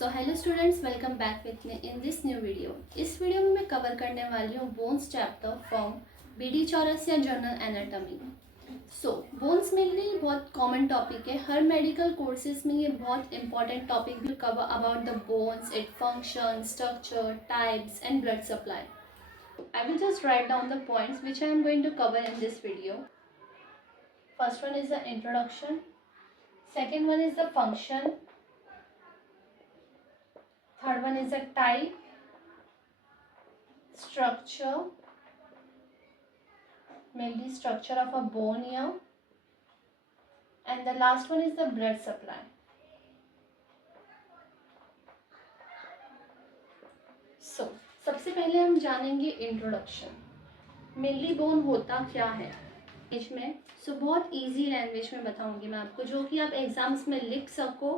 So hello students, welcome back with me in this new video. इस video में मैं cover करने वाली हूँ बोन्स चैप्टर फ्रॉम बीडी चौरस या जनरल एनाटॉमी। सो बोन्स मेनली बहुत कॉमन टॉपिक है, हर मेडिकल कोर्सेज में ये बहुत इंपॉर्टेंट टॉपिक भी cover about the bones, it function, structure, types and blood supply. I will just write down the points which I am going to cover in this video. First one is the introduction. Second one is the function. Third one is the type, structure, mainly structure of a bone here, and the last one is the blood supply. So सबसे पहले हम जानेंगे introduction. Mainly bone होता क्या है इसमें। बहुत easy language में बताऊंगी मैं आपको, जो कि आप एग्जाम्स में लिख सको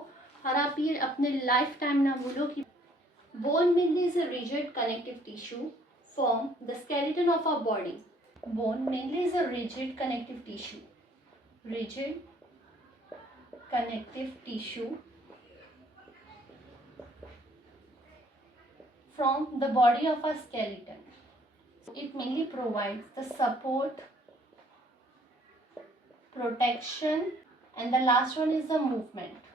और आप ये अपने लाइफ टाइम ना भूलो कि bone mainly is a rigid connective tissue form the skeleton of our body. Bone mainly is a rigid connective tissue. Rigid connective tissue from the body of our skeleton. It mainly provides the support, protection, and the last one is the movement.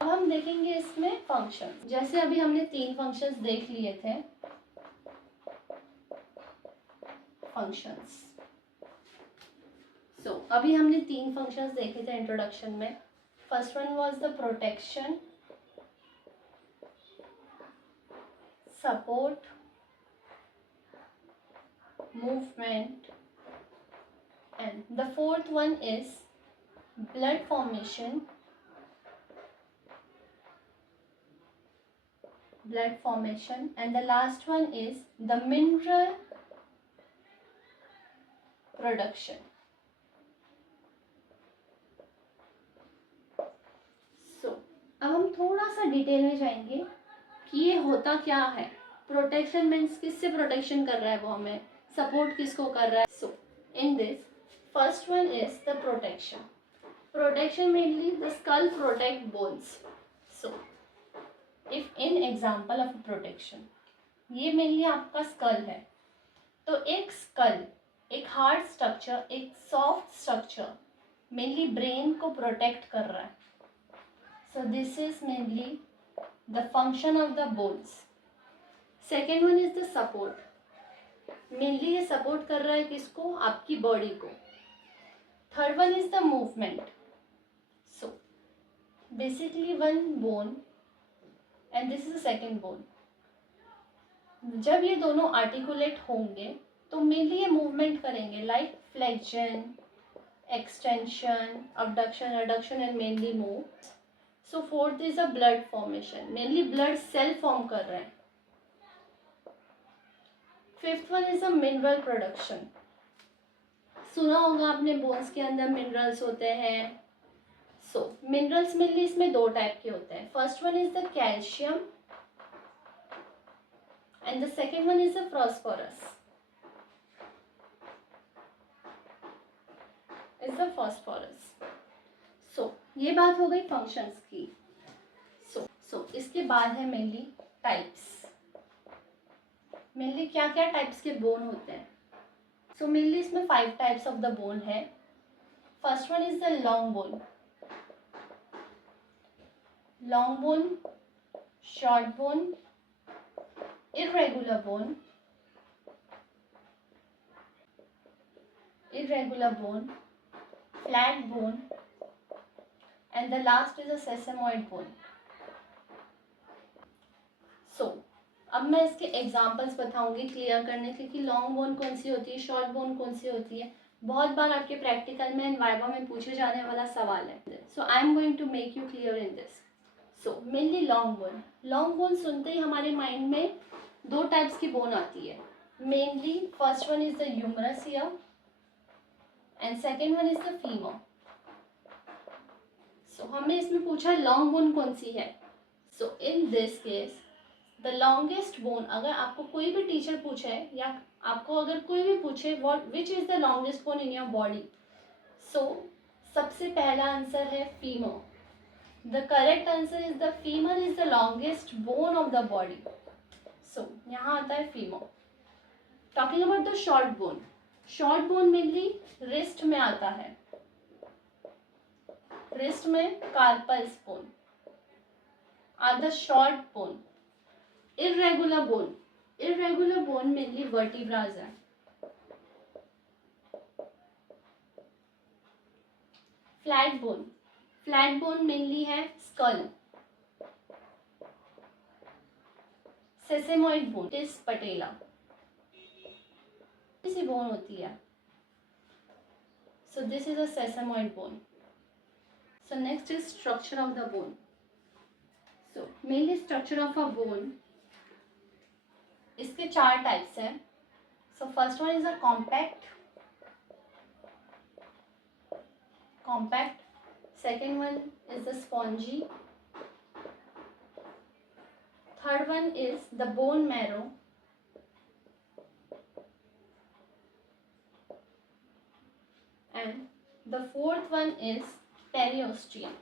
अब हम देखेंगे इसमें function. जैसे अभी हमने 3 functions देख लिए थे। फंक्शंस अभी हमने 3 फंक्शंस देखे थे इंट्रोडक्शन में। First one was the protection, support, movement, and the fourth one is blood formation, and the last one is the mineral production. अब हम थोड़ा सा डिटेल में जाएंगे कि ये होता क्या है। प्रोटेक्शन मीन्स किससे प्रोटेक्शन कर रहा है वो हमें, सपोर्ट किसको कर रहा है। In this first one is the protection mainly the skull protect bones. If in example of protection, ये मेनली आपका स्कल है, तो एक स्कल, एक हार्ड स्ट्रक्चर, एक सॉफ्ट स्ट्रक्चर मेनली ब्रेन को प्रोटेक्ट कर रहा है। So this is mainly the function of the bones. Second one is the support, mainly ये सपोर्ट कर रहा है किसको, आपकी बॉडी को। Third one is the movement. So basically one bone and this is the second bone. जब ये दोनों आर्टिकुलेट होंगे तो मेनली ये मूवमेंट करेंगे, like flexion, extension, abduction, adduction and mainly move. So fourth is a blood formation, mainly blood cell form कर रहे हैं। Fifth one is a mineral production. सुना होगा आपने बोन्स के अंदर मिनरल्स होते हैं। मिनरल्स मेनली इसमें 2 टाइप के होते हैं। First one is the calcium and the second one is the phosphorus. ये बात हो गई फंक्शंस की। इसके बाद है मेनली टाइप्स। मेनली क्या क्या टाइप्स के बोन होते हैं। मेनली इसमें 5 टाइप्स ऑफ द बोन है। First one is the long bone, short bone, irregular bone, flat bone, and the last is a sesamoid bone. अब मैं इसके एग्जांपल्स बताऊंगी क्लियर करने के कि लॉन्ग बोन कौन सी होती है, शॉर्ट बोन कौन सी होती है। बहुत बार आपके प्रैक्टिकल में एंड वाइवा में पूछे जाने वाला सवाल है। I am going to make you clear in this. Mainly long bone सुनते ही हमारे माइंड में 2 टाइप्स की बोन आती है। Mainly first one is the humerus here and second one is the femur. हमें इसमें पूछा लॉन्ग बोन कौन सी है। In this case the longest bone, अगर आपको कोई भी टीचर पूछे या आपको अगर कोई भी पूछे which is the longest bone in your body, सबसे पहला आंसर है femur. The correct answer is the femur is the longest bone of the body. So यहाँ आता है femur. Talking about the short bone. Short bone mainly wrist में आता है. Wrist में carpals bone are the short bone. Irregular bone. Irregular bone mainly vertebras है. Flat bone. Flat bone mainly है skull. सेसेमॉइड bone is patella. इसी bone होती है. So this is a sesamoid bone. So next is structure of the bone. So mainly structure of a bone, इसके 4 types हैं. So first one is a compact. Second one is the spongy. Third one is the bone marrow. And the fourth one is periosteum.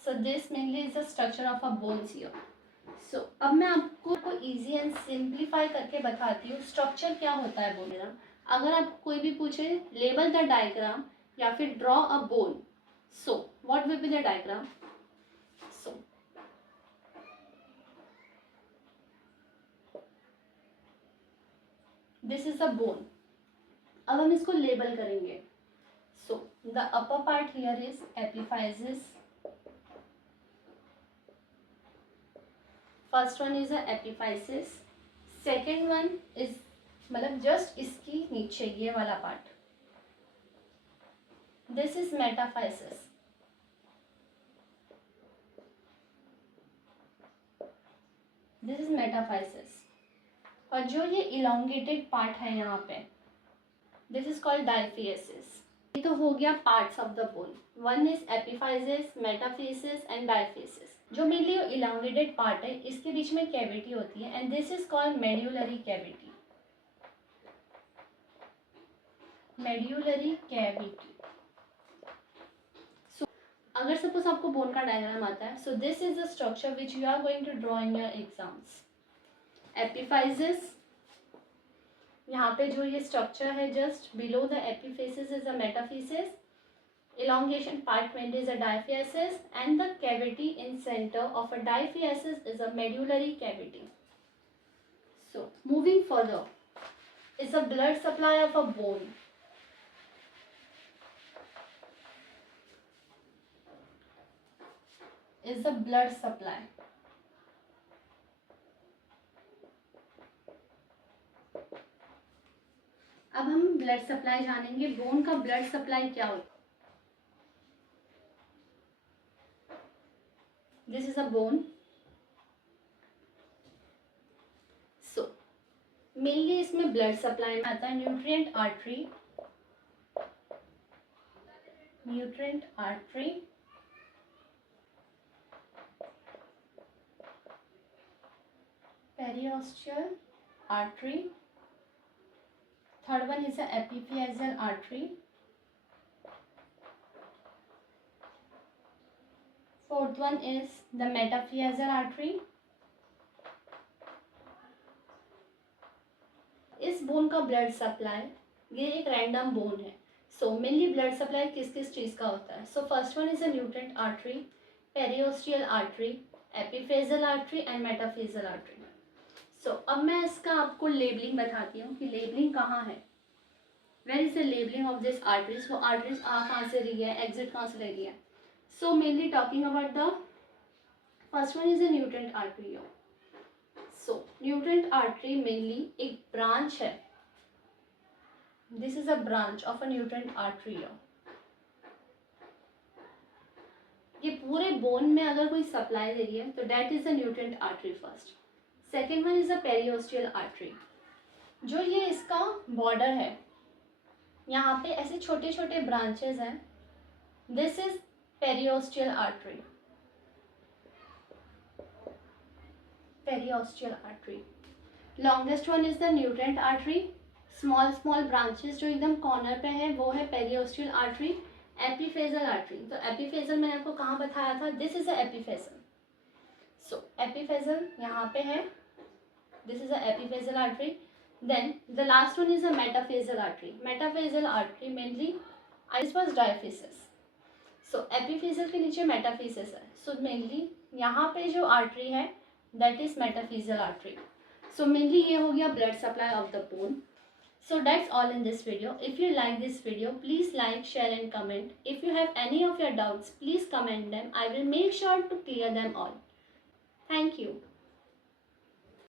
So this mainly is the structure of a bones here. सो अब मैं आपको easy and simplify करके बताती हूँ structure क्या होता है bone का. अगर आप कोई भी पूछे लेबल द डायग्राम या फिर draw a bone, so what will be the diagram. So this is a bone. अब हम इसको लेबल करेंगे. So the upper part here is epiphysis. First one is a epiphysis. Second one is मतलब just इसकी नीचे ये वाला part. This is metaphysis. और जो ये इलोंगेटेड पार्ट है यहाँ पे, दिस इज कॉल्ड डायफियसिस. ये तो हो गया parts of the bone. One is epiphysis, metaphysis and diaphysis. जो मेनली इलांगेटेड पार्ट है, इसके बीच में कैविटी होती है and this is called medullary cavity. So अगर सपोज आपको बोन का डायग्राम आता है, so this is the structure which you are going to draw in your exams. Epiphysis, यहाँ पे जो ये स्ट्रक्चर है just below the epiphysis is a metaphysis. Elongation part 20 is a diaphysis and the cavity in center of a diaphysis is a medullary cavity. So moving further is the blood supply of a bone. Is the blood supply. अब हम blood supply जानेंगे. Bone का blood supply क्या होता है. This is a bone. So mainly इसमें blood supply में आता है nutrient artery, periosteal artery. Third one is the epiphyseal artery. Fourth one is the metaphyseal artery. इस बोन का ब्लड सप्लाई, ये एक रैंडम बोन है. सो मेनली ब्लड सप्लाई किस किस चीज़ का होता है. So first one is a nutrient artery, periosteal artery, epiphyseal artery and metaphyseal artery. So अब मैं इसका आपको लेबलिंग बताती हूँ कि लेबलिंग कहाँ है. Where is the labelling of this arteries. वो आर्टरीज आ कहाँ से रही है, एग्जिट कहाँ से ले रही है. So mainly talking about the first one is a nutrient artery. So nutrient artery mainly एक ब्रांच है. This is a branch of a nutrient artery. ये पूरे बोन में अगर कोई सप्लाई दे रही है तो that is the nutrient artery first. Second one is the periosteal artery. जो ये इसका बॉर्डर है, यहाँ पे ऐसे छोटे छोटे ब्रांचेस हैं. This is periosteal artery. Longest one is the nutrient artery. Small branches जो एकदम कॉर्नर पे है वो है पेरियोस्टियल आर्टरी, एपिफेजल आर्टरी। तो एपिफेजल मैंने आपको कहाँ बताया था, दिस इज अ एपिफेजल। सो एपिफेजल यहाँ पे है, this is a epiphyseal artery. Then the last one is a metaphyseal artery. Metaphyseal artery mainly supplies diaphysis. So epiphyseal के नीचे मेटाफिसिस है। सो मेनली यहाँ पे जो आर्टरी है that is मेटाफिजियल artery. So mainly ये हो गया blood supply of the bone. So that's all in this video. If you like this video, please like, share and comment. If you have any of your doubts, please comment them. I will make sure to clear them all. Thank you.